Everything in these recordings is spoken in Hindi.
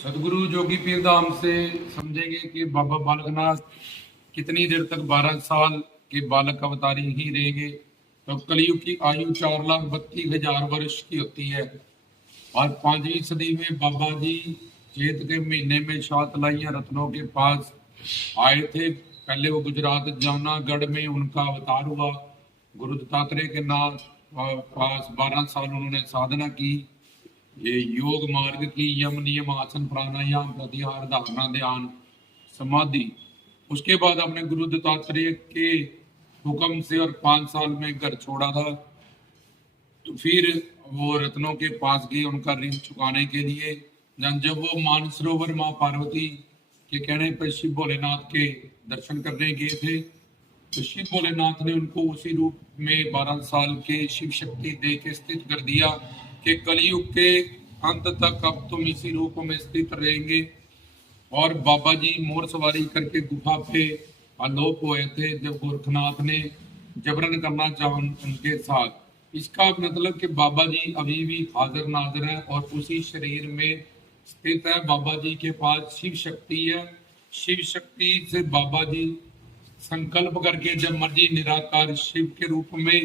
सदगुरु जोगी पीर धाम से समझेंगे कि बाबा बालकनाथ कितनी देर तक 12 साल के बालक अवतारी ही रहेंगे। तो कलयुग की आयु 4,32,000 वर्ष की होती है। और 5वीं सदी में बाबा जी चैत के महीने में शातलाइया रत्नों के पास आए थे। पहले वो गुजरात जामनागढ़ में उनका अवतार हुआ। गुरु दत्तात्रेय के नाम पास 12 साल उन्होंने साधना की। ये योग मार्ग की यम नियम आसन प्राणायाम प्रत्याहार धारणा ध्यान समाधि। उसके बाद अपने गुरु दत्तात्रेय के हुक्म से और 5 साल में घर छोड़ा था। तो फिर वो रत्नों के पास गए उनका ऋण चुकाने के लिए। जब वो मानसरोवर माँ पार्वती के कहने पर शिव भोलेनाथ के दर्शन करने गए थे, तो शिव भोलेनाथ ने उनको उसी रूप में 12 साल के शिव शक्ति दे के स्थित कर दिया कि कलयुग के अंत तक अब तुम इसी रूप में स्थित रहेंगे। और बाबा जी मोर सवारी करके गुफा पे आलोप हुए थे जब गोरखनाथ ने जबरन करना चाहा उनके साथ। इसका मतलब कि बाबा जी अभी भी हाजिर नाजिर है और उसी शरीर में स्थित है। बाबा जी के पास शिव शक्ति है। शिव शक्ति से बाबा जी संकल्प करके जब मर्जी निराकार शिव के रूप में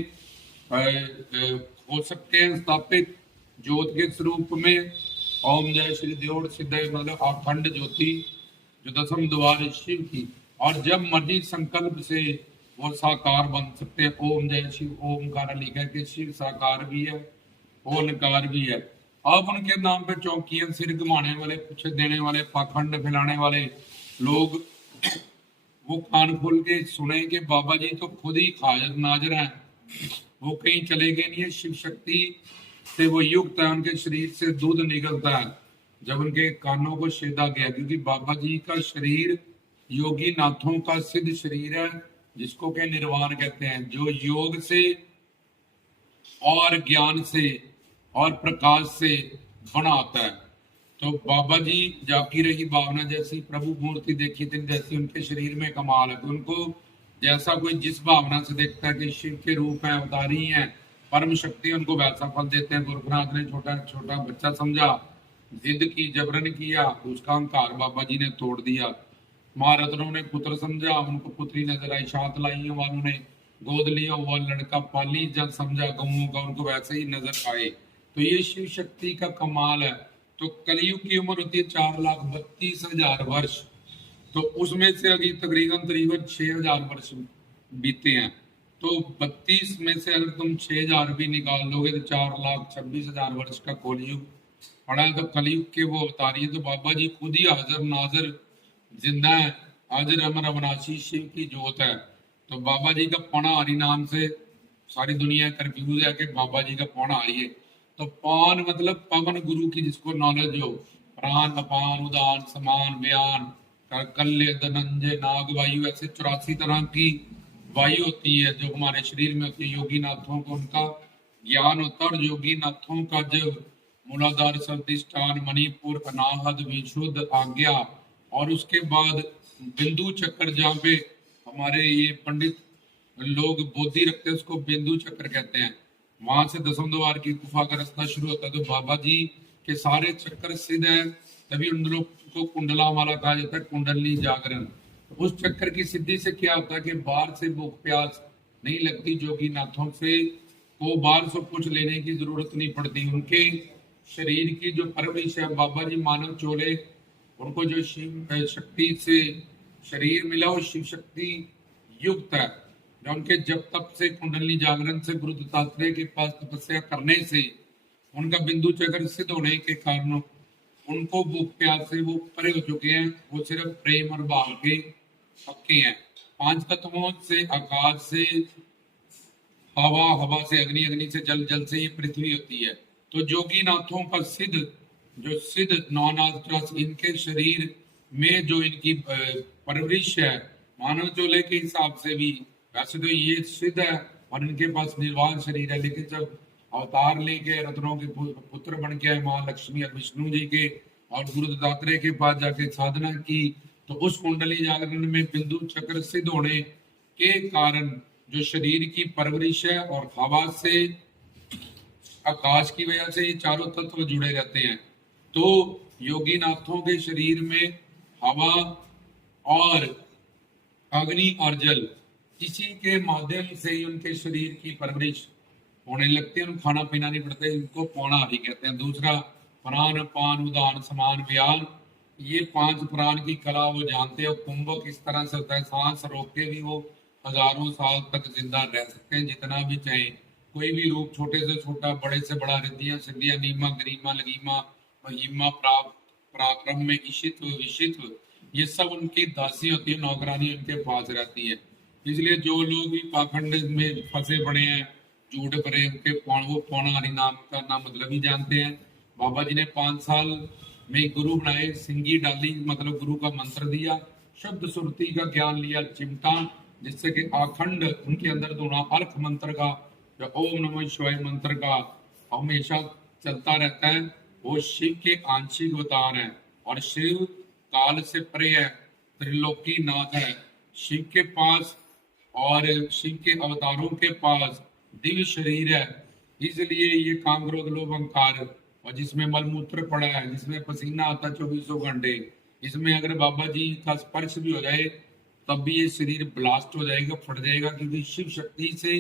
हो सकते हैं स्थापित ज्योत के स्वरूप में। ओम जय श्री देव सिद्धय मतलब अखंड ज्योति जो 10वें द्वार शिव की। और जब मर्जी संकल्प से वो साकार बन सकते हैं। ओम जय शिव ओमकार लिखा है कि शिव साकार भी है ओनकार भी है। अब उनके नाम पे चौकियां सिर घुमाने वाले कुछ देने वाले पाखंड फैलाने वाले लोग वो कान खोल के सुने कि बाबा जी तो खुद ही हाजिर नाजिर हैं, वो कहीं चले गए नहीं है। शिव शक्ति से वो युक्त है, उनके शरीर से दूध निकलता है जब उनके कानों को छेदा गया। क्योंकि बाबा जी का शरीर योगी नाथों का सिद्ध शरीर है, जिसको के निर्वाण कहते हैं, जो योग से और ज्ञान से और प्रकाश से बना आता है। तो बाबा जी जाकी रही भावना जैसी प्रभु मूर्ति देखी थी जैसी उनके शरीर में कमाल है। उनको जैसा कोई जिस भावना से देखता है कि शिव के रूप है अवतारी है परम शक्ति, उनको वैसा फल देते हैं। गोरखनाथ ने छोटा छोटा बच्चा समझा, जिद की जबरन किया, उसका अहंकार बाबा जी ने तोड़ दिया। महारत्नों ने पुत्र समझा, उनको पुत्री नजर आई। शातलाइयों वालों ने गोद लिया हुआ लड़का पाली जब समझा गऊओं का, उनको वैसे ही नजर आए। तो ये शिव शक्ति का कमाल है। तो कलयुग की उम्र होती है 4,32,000 वर्ष। तो उसमें से अभी तकरीबन 6,000 वर्ष बीते हैं। तो 32 में से अगर तुम 6,000 भी निकाल लोगे तो 4,26,000 वर्ष का कलयुग पड़ा है। तो कलयुग के वो अवतारी है। तो बाबा जी खुद ही हाजिर नाजिर जिंदा है, हाजिर अमर अविनाशी शिव की जोत है। तो बाबा जी का पौना हरि नाम से सारी दुनिया कंफ्यूज है कि बाबा जी का पौना हरि है। तो पान मतलब पवन गुरु की जिसको नॉलेज हो, प्राण अपान उदान समान बयान कल्य धनंजय नाग वायु, ऐसे 84 तरह की वायु होती है जो हमारे शरीर में होती है। योगी नाथों को उनका ज्ञान होता है। और योगी नाथों का जब मूलाधार सर्दिष्टान मणिपुर अनाहद विशुद्ध आज्ञा और उसके बाद बिंदु चक्र जहाँ पे हमारे ये पंडित लोग बोधि रखते हैं उसको बिंदु चक्र कहते हैं, वहां से 10वें द्वार की गुफा का रास्ता शुरू होता है। तो बाबा जी के सारे चक्कर सिद्ध है, तभी उन लोग को कुंडला वाला कहा जाता है, कुंडली जागरण। तो उस चक्कर की सिद्धि से क्या होता है कि बाहर से भूख प्यास नहीं लगती। जोगी नाथों से वो बाहर से कुछ लेने की जरूरत नहीं पड़ती। उनके शरीर की जो परवरिश है, बाबा जी मानव चोले उनको जो शिव शक्ति से शरीर मिला वो शिव शक्ति युक्त है। जो उनके जब तप से कुंडली जागरण से गुरु दत्तात्रेय के पास तपस्या करने से उनका बिंदु चक्र सिद्ध होने के कारण उनको भूख प्यास से वो परे हो चुके हैं। वो सिर्फ प्रेम और भाव के पक्के हैं। 5 तत्वों से आकाश से हवा, हवा से अग्नि, अग्नि से जल, जल से ये पृथ्वी होती है। तो जोगी नाथों का सिद्ध जो सिद्ध नौनाथ इनके शरीर में जो इनकी परवरिश है मानव चोले के हिसाब से भी वैसे तो ये सिद्ध है और इनके पास निर्वाण शरीर है। लेकिन जब अवतार लेके रत्नों के पुत्र बन के आए माँ लक्ष्मी और विष्णु जी के और गुरु दत्तात्रेय के पास जाके साधना की, तो उस कुंडली जागरण में बिंदु चक्र सिद्ध होने के कारण जो शरीर की परवरिश है और हवा से आकाश की वजह से ये चारों तत्व जुड़े रहते हैं। तो योगीनाथों के शरीर में हवा और अग्नि और जल, इसी के माध्यम से ही उनके शरीर की परवरिश होने लगती है। उनको खाना पीना नहीं पड़ता, इनको पौणाहारी कहते हैं। दूसरा, प्राण अपान उदान समान व्यान, ये 5 प्राण की कला वो जानते हैं। कुंभ किस तरह से होता है, सांस रोक के भी वो हजारों साल तक जिंदा रह सकते हैं, जितना भी चाहे, कोई भी रूप, छोटे से छोटा, बड़े से बड़ा, रिद्धियां सिद्धियां, नीमा गरिमा लघिमा महिमा प्राप्त पराक्रम में ईशित्व विशित्व, ये सब उनकी दासी होती है, नौकरानी उनके पास रहती है। इसलिए जो लोग भी पाखंड में फंसे पड़े हैं, झूठ भरे, उनके वो पौणाहारी नाम का नाम मतलब ही जानते हैं। बाबा जी ने 5 साल में गुरु बनाए, सिंगी डाली, मतलब गुरु का मंत्र दिया, शब्द सुरती का ज्ञान लिया, चिमटा, जिससे कि आखंड उनके अंदर दोनों अर्थ मंत्र का या ओम नमः शिवाय मंत्र का हमेशा चलता रहता है। वो शिव के आंशिक अवतार है और शिव काल से परे है, त्रिलोकी नाथ है। शिव के पास और शिव के अवतारों के पास दिव्य शरीर है, इसलिए ये काम क्रोध लोभ अहंकार, और जिसमें मलमूत्र पड़ा है, जिसमें पसीना आता 24 घंटे, इसमें अगर बाबा जी का स्पर्श भी हो जाए तब भी ये शरीर ब्लास्ट हो जाएगा, फट जाएगा, क्योंकि शिव शक्ति से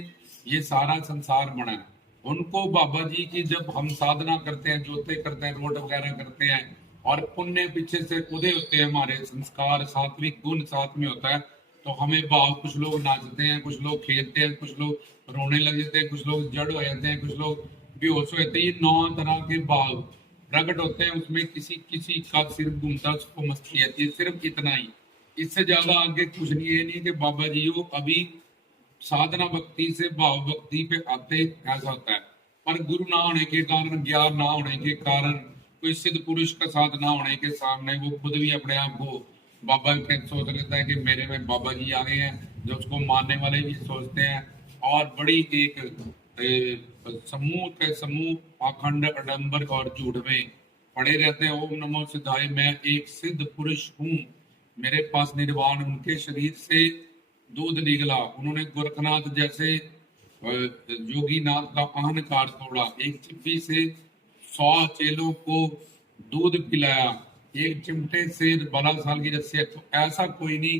ये सारा संसार बना है। उनको बाबा जी की जब हम साधना करते हैं, जोते करते हैं, रोड वगैरह करते हैं और पुण्य पीछे से उदय होते हैं, हमारे संस्कार सात्विक गुण साथ में होता है, तो हमें भाव, कुछ लोग नाचते हैं, कुछ लोग खेलते हैं, कुछ लोग रोने लग जाते हैं, कुछ लोग जड़ हो जाते हैं, कुछ लोग बेहोश हो जाते हैं। ये 9 तरह के भाव प्रकट होते हैं, उसमें किसी किसी का सिर घूमता, उसको मस्ती आती है, सिर्फ इतना ही, इससे ज्यादा आगे कुछ नहीं है। नहीं कि बाबा जी वो अभी साधना भक्ति से भाव भक्ति पे आते, ऐसा होता है। पर गुरु ना होने के कारण, ज्ञान ना होने के कारण, कोई सिद्ध पुरुष का साथ ना होने के सामने वो खुद भी अपने आप को बाबा के सोच लेता है कि मेरे में बाबा जी आ गए हैं, जो उसको मानने वाले भी सोचते हैं। और बड़ी एक समूह के समूह पाखंड अडंबर और झूठ में पड़े रहते हैं। ओम नमो सिद्धाय, मैं एक सिद्ध पुरुष हूँ, मेरे पास निर्वाण, उनके शरीर से दूध निकला। उन्होंने गोरखनाथ जैसे योगी नाथ का अहंकार तोड़ा, एक चिप्पी से 100 चेलों को दूध पिलाया, एक चिमटे से 12 साल की रस्सी। तो ऐसा कोई नहीं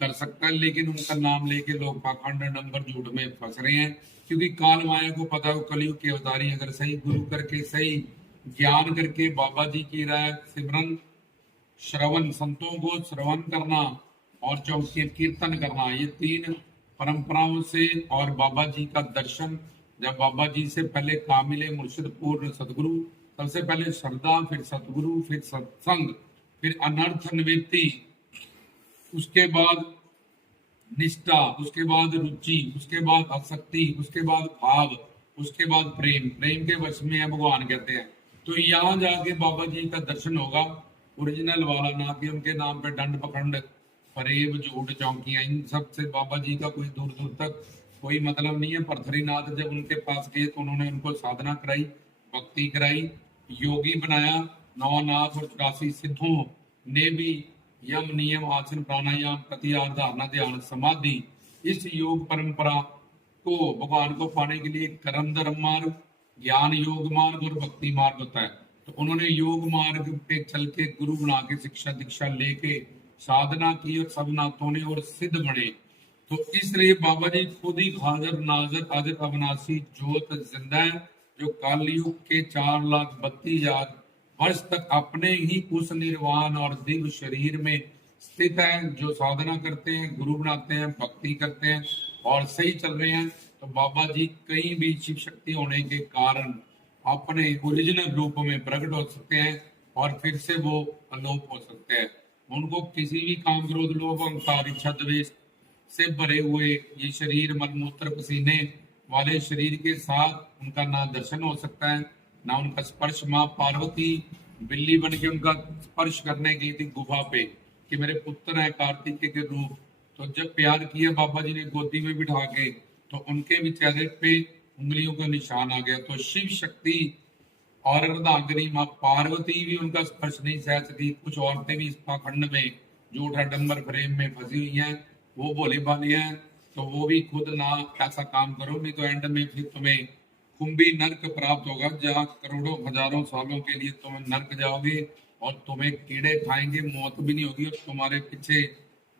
कर सकता, लेकिन उनका नाम लेके लोग पाखंड नंबर झूठ में फंस रहे हैं, क्योंकि काल माया को पता है कलयुग के अवतारी। अगर सही गुरु करके, सही ज्ञान करके, बाबा जी की राय सिमरन श्रवण, संतों को श्रवण करना और चौकी कीर्तन करना, ये 3 परंपराओं से, और बाबा जी का दर्शन, जब बाबा जी से पहले कामिले मुर्शिद पूर्ण सदगुरु, सबसे पहले श्रद्धा, फिर सदगुरु, फिर सत्संग, फिर अनर्थ निवृत्ति, उसके बाद निष्ठा, उसके बाद रुचि, उसके बाद आसक्ति, उसके बाद भाव, उसके बाद प्रेम। प्रेम के वश में है भगवान, कहते हैं। तो यहाँ जाके बाबा जी का दर्शन होगा, ओरिजिनल वाला, ना कि उनके नाम पे दंड पखंड फरेब झूठ चौंकियां, इन सब से बाबा जी का कोई दूर दूर तक कोई मतलब नहीं है। पृथ्वीनाथ जब उनके पास गए तो उन्होंने उनको साधना कराई, भक्ति कराई, योगी बनाया। नवनाथ और 84 सिद्धों ने भी यम नियम आसन प्राणायाम प्रत्याहार धारणा ध्यान समाधि, इस योग परंपरा को भगवान को पाने के लिए कर्म धर्म मार्ग, ज्ञान योग मार्ग और भक्ति मार्ग होता है। तो उन्होंने योग मार्ग पे चल के गुरु बना के शिक्षा दीक्षा लेके साधना की और सब नाथों ने और सिद्ध बने। तो इसलिए बाबा जी खुद ही हाजर नाजर अजर अविनाशी ज्योत जिंदा है, जो कालयुग के 4,32,000 वर्ष तक अपने ही उस निर्वाण और दिव्य शरीर में स्थित है। जो साधना करते हैं, गुरु बनाते हैं, भक्ति करते हैं और सही चल रहे हैं, तो बाबा जी कहीं भी शिव शक्ति होने के कारण अपने ओरिजिनल रूप में प्रकट हो सकते हैं और फिर से वो अलोप हो सकते हैं। उनको किसी भी काम क्रोध लोभ अहंकार इच्छा द्वेष से भरे हुए ये शरीर, मलमूत्र पसीने वाले शरीर के साथ उनका ना दर्शन हो सकता है, ना उनका स्पर्श। माँ पार्वती बिल्ली बन के उनका स्पर्श करने गई थी गुफा पे कि मेरे पुत्र है कार्तिकेय के रूप। तो जब प्यार किया बाबा जी ने गोदी में बिठा के, तो उनके भी चेहरे पे उंगलियों का निशान आ गया। तो शिव शक्ति और अर्धांगिनी माँ पार्वती भी उनका स्पर्श नहीं सह सकी। कुछ औरतें भी इस पाखंड में झूठा डंबर फ्रेम में फंसी हुई हैं, वो भोली भाली हैं, तो वो भी खुद ना ऐसा काम करो, नहीं तो एंड में फिर तुम्हें कुंभी नर्क प्राप्त होगा, जहाँ करोड़ों हजारों सालों के लिए तुम नर्क जाओगे। और तुम्हें कीड़े खाएंगे, मौत भी नहीं होगी, और तुम्हारे पीछे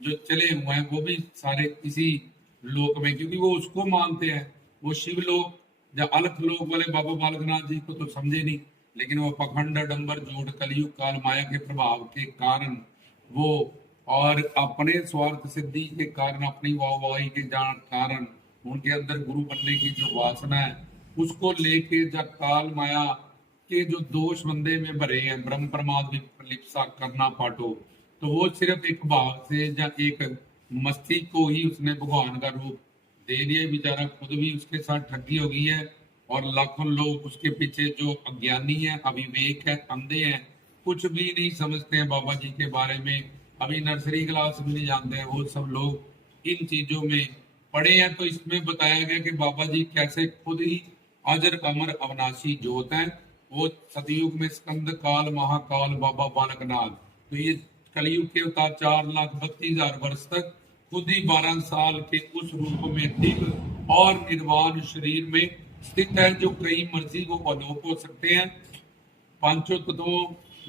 जो चले हुए हैं वो भी सारे इसी लोक में, क्योंकि वो उसको मानते हैं। वो शिव लोक या अलख लोक वाले बाबा बालकनाथ जी को तो समझे नहीं, लेकिन वो पखंड डंबर झूठ कलयुग काल माया के प्रभाव के कारण वो, और अपने स्वार्थ सिद्धि के कारण, अपनी वाहवाही के कारण उनके अंदर गुरु बनने की जो वासना है उसको लेके जब काल माया के जो दोष बंदे में भरे हैं, ब्रह्म प्रमाद विलिप्सा करना पाटो, तो वो सिर्फ एक भाव से या एक मस्ती को ही उसने भगवान का रूप दे दिया। बेचारा खुद भी उसके साथ ठगी हो गई है, और लाखों लोग उसके पीछे जो अज्ञानी है, अविवेक है, अंधे हैं, कुछ भी नहीं समझते हैं बाबा जी के बारे में, अभी नर्सरी क्लास भी नहीं जानते हैं, वो सब लोग इन चीजों में पढ़े हैं। तो इसमें बताया गया कि बाबा जी कैसे खुद ही अजर अमर अविनाशी जोत है। वो सतयुग में स्कंद काल महाकाल बाबा बालकनाथ, तो ये कलयुग के अवतार 4,32,000 वर्ष तक खुद ही 12 साल के उस रूप में दिव्य और निर्वाण शरीर में स्थित है, जो कई मर्जी वो अलोप हो सकते हैं, पांचों तत्वों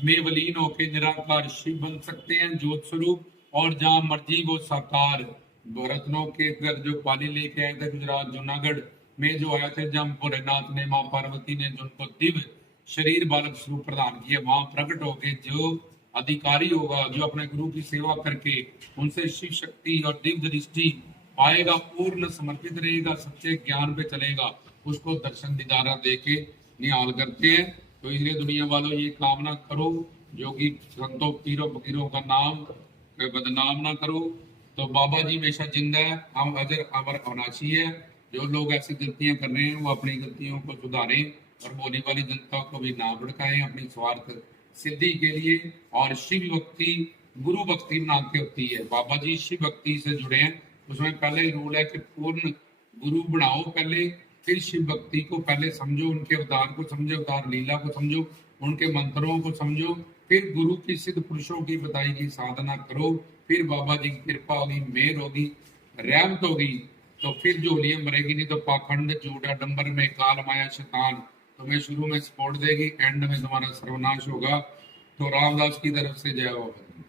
में विलीन होकर निराकार शिव बन सकते हैं ज्योत स्वरूप, और जहां मर्जी वो साकार। रत्नों के घर जो पानी लेके आए थे गुजरात जूनागढ़ में जो आए थे, जब भोलेनाथ ने माँ पार्वती ने जिनको दिव्य शरीर बालक स्वरूप प्रदान किया, वहां प्रकट होके जो अधिकारी होगा, जो अपने गुरु की सेवा करके उनसे शिव शक्ति और दिव्य दृष्टि पाएगा, पूर्ण समर्पित रहेगा, सच्चे ज्ञान पे चलेगा, उसको दर्शन दीदारा दे के निहाल करते हैं। तो इसलिए दुनिया वालों ये कामना करो, जो कि संतों पीरों फकीरों का नाम बदनाम ना करो। तो बाबा जी हमेशा जिंदा है, हम अजर अमर अविनाशी है। जो लोग ऐसी गलतियां कर रहे हैं वो अपनी गलतियों को सुधारें, और बोली वाली जनता को भी ना भड़काएं अपनी स्वार्थ सिद्धि के लिए। और शिव भक्ति गुरु भक्ति नाम की होती है, बाबा जी शिव भक्ति से जुड़े हैं, उसमें पहले ही रूल है कि पूर्ण गुरु बनाओ पहले, फिर शिव भक्ति को पहले समझो, उनके अवतार को समझो, अवतार लीला को समझो, उनके मंत्रों को समझो, फिर गुरु की सिद्ध पुरुषों की बताई गई साधना करो, फिर बाबा जी की कृपा होगी, मेहर होगी, रहमत होगी, तो फिर जो होलियां मरेगी। नहीं तो पाखंड झूठ डंबर में काल माया शैतान तुम्हें शुरू में सपोर्ट देगी, एंड में तुम्हारा सर्वनाश होगा। तो रामदास की तरफ से जय बाबा।